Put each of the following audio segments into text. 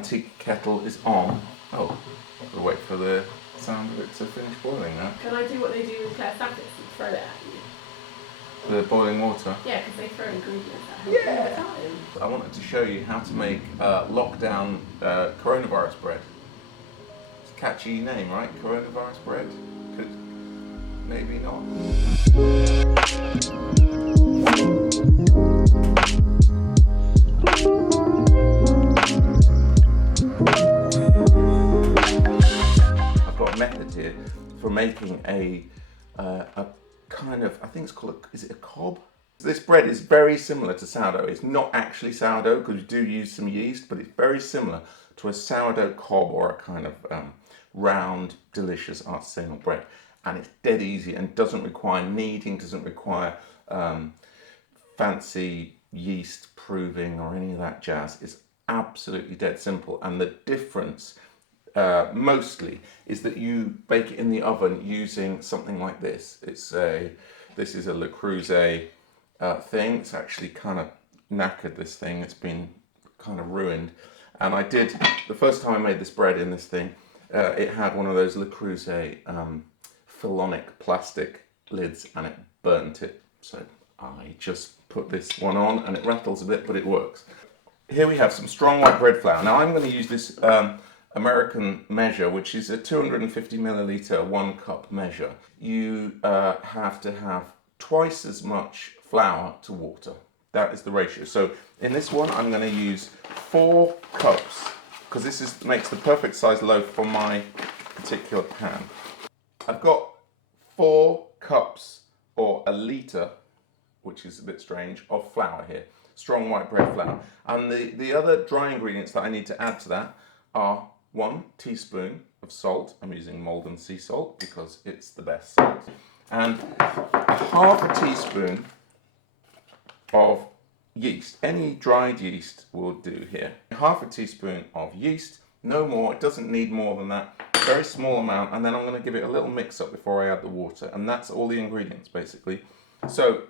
antique kettle is on. Oh, we'll wait for the sound of it to finish boiling now. Can I do what they do with Claire Stackers and throw it at you? The boiling water? Yeah, because they throw ingredients at you all the time. I wanted to show you how to make lockdown coronavirus bread. It's a catchy name, right? Coronavirus bread? Could maybe not. I've got a method here for making a kind of, I think it's called, is it a cob? This bread is very similar to sourdough. It's not actually sourdough because we do use some yeast, but it's very similar to a sourdough cob or a kind of round, delicious artisanal bread. And it's dead easy and doesn't require kneading, doesn't require fancy yeast proving or any of that jazz. It's absolutely dead simple. And the difference mostly is that you bake it in the oven using something like this. This is a Le Creuset thing. It's actually kind of knackered, this thing. It's been kind of ruined. And the first time I made this bread in this thing, it had one of those Le Creuset Philonic plastic lids and it burnt it. So I just put this one on and it rattles a bit, but it works. Here we have some strong white bread flour. Now I'm going to use this American measure, which is a 250 milliliter 1 cup measure. You have to have twice as much flour to water. That is the ratio. So in this one, I'm going to use 4 cups because this makes the perfect size loaf for my particular pan. I've got 4 cups or a litre, which is a bit strange, of flour here. Strong white bread flour. And the other dry ingredients that I need to add to that are 1 teaspoon of salt. I'm using Malden sea salt because it's the best salt. And half a teaspoon of yeast. Any dried yeast will do here. Half a teaspoon of yeast, no more. It doesn't need more than that. Very small amount, and then I'm going to give it a little mix up before I add the water, and that's all the ingredients basically. So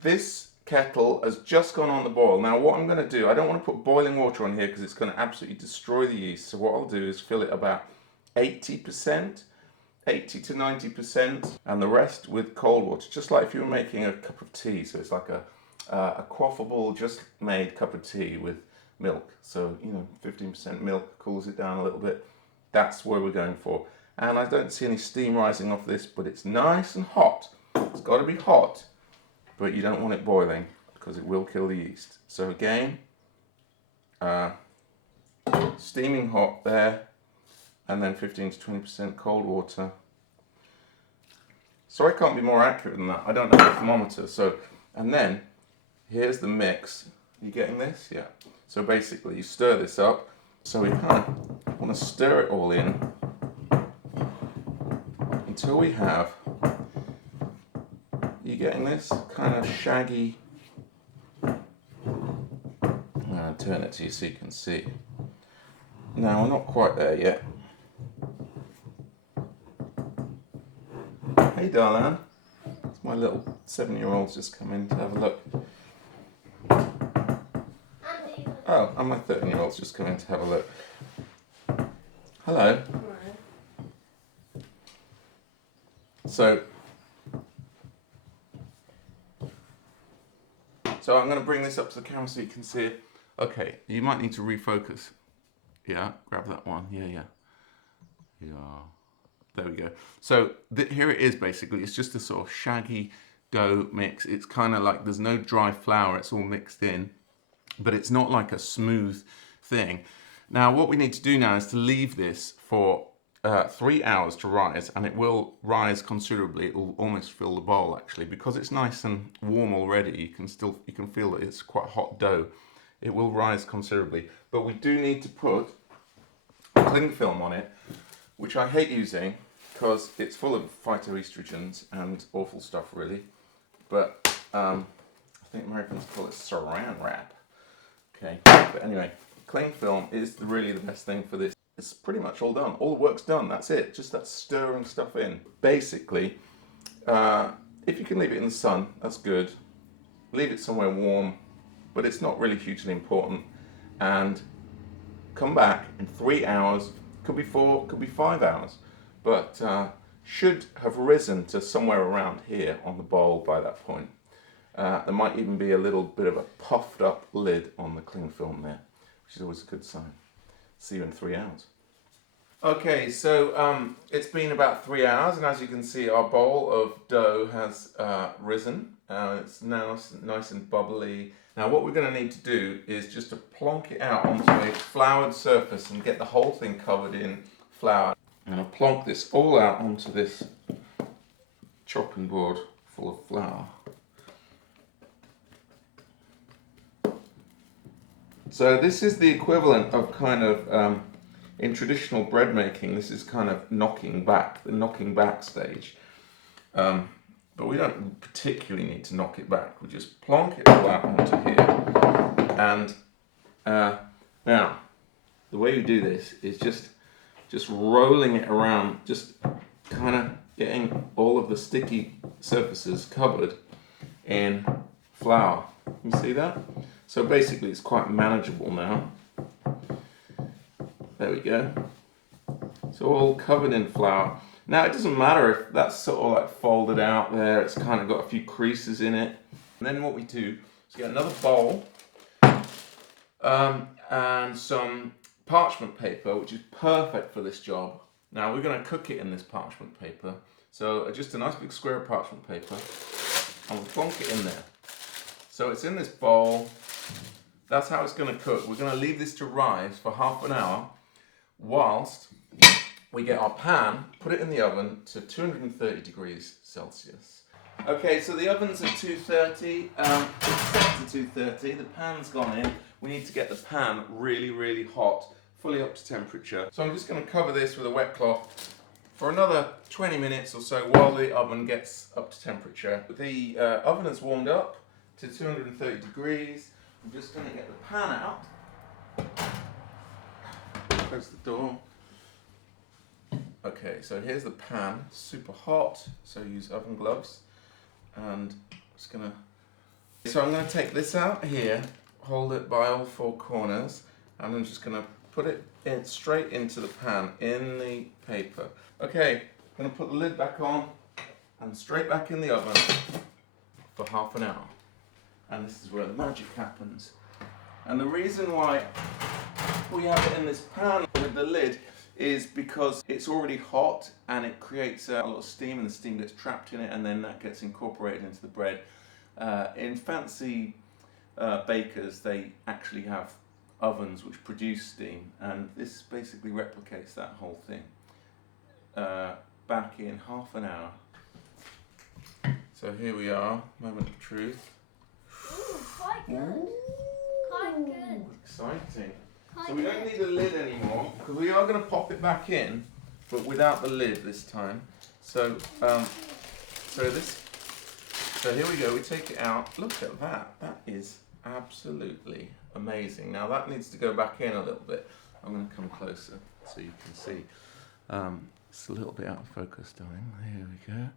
this kettle has just gone on the boil. Now what I'm going to do, I don't want to put boiling water on here because it's going to absolutely destroy the yeast. So what I'll do is fill it about 80%, 80 to 90%, and the rest with cold water, just like if you were making a cup of tea. So it's like a quaffable, just made cup of tea with milk. So, 15% milk cools it down a little bit. That's where we're going for. And I don't see any steam rising off this, but it's nice and hot. It's got to be hot, but you don't want it boiling because it will kill the yeast. So again, steaming hot there, and then 15 to 20% cold water. So I can't be more accurate than that. I don't have a thermometer. So, and then here's the mix. You getting this? Yeah. So basically you stir this up. So we kind of want to stir it all in until we have, you getting this? Kind of shaggy. I'm going to turn it to you so you can see. No, we're not quite there yet. Hey darling, it's my little 7-year-old's just come in to have a look. Oh, and my 13-year-old's just come in to have a look. Hello. So I'm going to bring this up to the camera so you can see it. Okay, you might need to refocus. Yeah, grab that one. Yeah. There we go. So here it is basically. It's just a sort of shaggy dough mix. It's kind of like there's no dry flour. It's all mixed in. But it's not like a smooth thing. Now what we need to do now is to leave this for 3 hours to rise, and it will rise considerably. It will almost fill the bowl actually, because it's nice and warm already. You can feel that it's quite hot dough. It will rise considerably, but we do need to put cling film on it, which I hate using because it's full of phytoestrogens and awful stuff really. But I think Americans call it saran wrap. Okay, but anyway, cling film is really the best thing for this. It's pretty much all done. All the work's done. That's it. Just that stirring stuff in. Basically, if you can leave it in the sun, that's good. Leave it somewhere warm, but it's not really hugely important. And come back in 3 hours, could be 4, could be 5 hours, but should have risen to somewhere around here on the bowl by that point. There might even be a little bit of a puffed up lid on the cling film there, which is always a good sign. See you in 3 hours. Okay, so it's been about 3 hours, and as you can see, our bowl of dough has risen. It's now nice and bubbly. Now what we're going to need to do is just to plonk it out onto a floured surface and get the whole thing covered in flour. And I'll plonk this all out onto this chopping board full of flour. So this is the equivalent of kind of, in traditional bread making, this is kind of knocking back, the knocking back stage. But we don't particularly need to knock it back. We just plonk it all out onto here. And now, the way you do this is just rolling it around, just kind of getting all of the sticky surfaces covered in flour. You see that? So basically it's quite manageable now. There we go. So all covered in flour. Now it doesn't matter if that's sort of like folded out there, it's kind of got a few creases in it. And then what we do is get another bowl and some parchment paper, which is perfect for this job. Now we're going to cook it in this parchment paper. So just a nice big square of parchment paper, and we'll plonk it in there. So it's in this bowl. That's how it's going to cook. We're going to leave this to rise for half an hour whilst we get our pan, put it in the oven to 230 degrees Celsius. Okay, so the oven's at 230, it's set to 230, the pan's gone in. We need to get the pan really, really hot, fully up to temperature. So I'm just going to cover this with a wet cloth for another 20 minutes or so while the oven gets up to temperature. The oven has warmed up to 230 degrees. I'm just going to get the pan out. Close the door. Okay, so here's the pan, super hot, so use oven gloves. And so I'm going to take this out here, hold it by all 4 corners, and I'm just going to put it in straight into the pan in the paper. Okay, I'm going to put the lid back on and straight back in the oven for half an hour. And this is where the magic happens. And the reason why we have it in this pan with the lid is because it's already hot and it creates a lot of steam, and the steam gets trapped in it, and then that gets incorporated into the bread. In fancy bakers, they actually have ovens which produce steam, and this basically replicates that whole thing. Back in half an hour. So here we are, moment of truth. Ooh, quite good. Quite good. Exciting. So we don't need a lid anymore, because we are going to pop it back in, but without the lid this time. So here we go, we take it out. Look at that, that is absolutely amazing. Now that needs to go back in a little bit. I'm going to come closer so you can see. It's a little bit out of focus, darling. Here we go.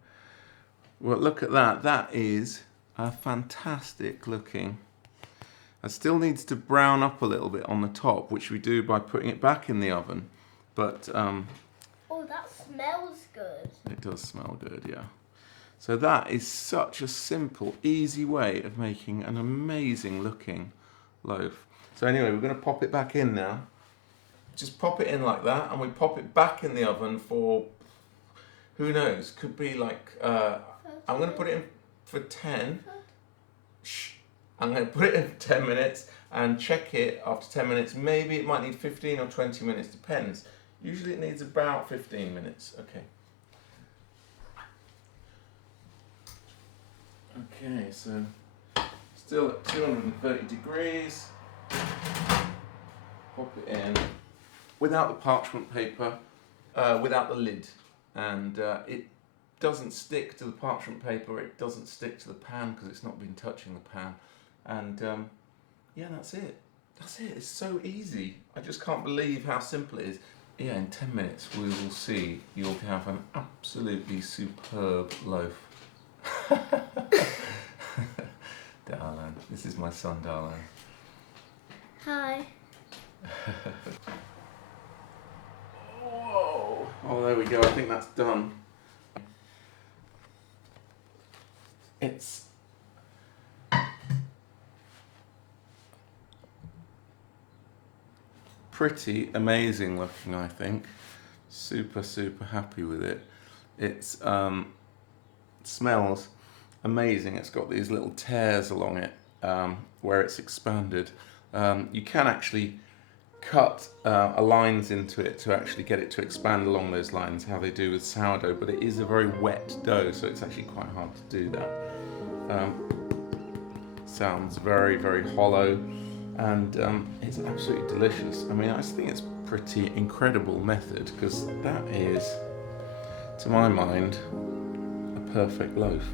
Well, look at that, that is a fantastic looking. It still needs to brown up a little bit on the top, which we do by putting it back in the oven. But oh, that smells good. It does smell good, yeah. So that is such a simple, easy way of making an amazing looking loaf. So anyway, we're going to pop it back in now. Just pop it in like that, and we pop it back in the oven for, who knows, could be like, I'm going to put it in for 10. Shh. I'm going to put it in for 10 minutes and check it after 10 minutes. Maybe it might need 15 or 20 minutes, depends. Usually it needs about 15 minutes. Okay. Okay, so still at 230 degrees. Pop it in without the parchment paper, without the lid. And it doesn't stick to the parchment paper, it doesn't stick to the pan because it's not been touching the pan. And yeah, that's it. That's it. It's so easy. I just can't believe how simple it is. Yeah, in 10 minutes we will see you'll have an absolutely superb loaf. Darling, this is my son, Darling. Hi. Whoa! Oh, there we go. I think that's done. It's pretty amazing looking, I think. Super happy with it. It's smells amazing. It's got these little tears along it where it's expanded. You can actually cut lines into it to actually get it to expand along those lines, how they do with sourdough, but it is a very wet dough, so it's actually quite hard to do that. Sounds very hollow, and it's absolutely delicious. I mean, I just think it's a pretty incredible method, because that is, to my mind, a perfect loaf.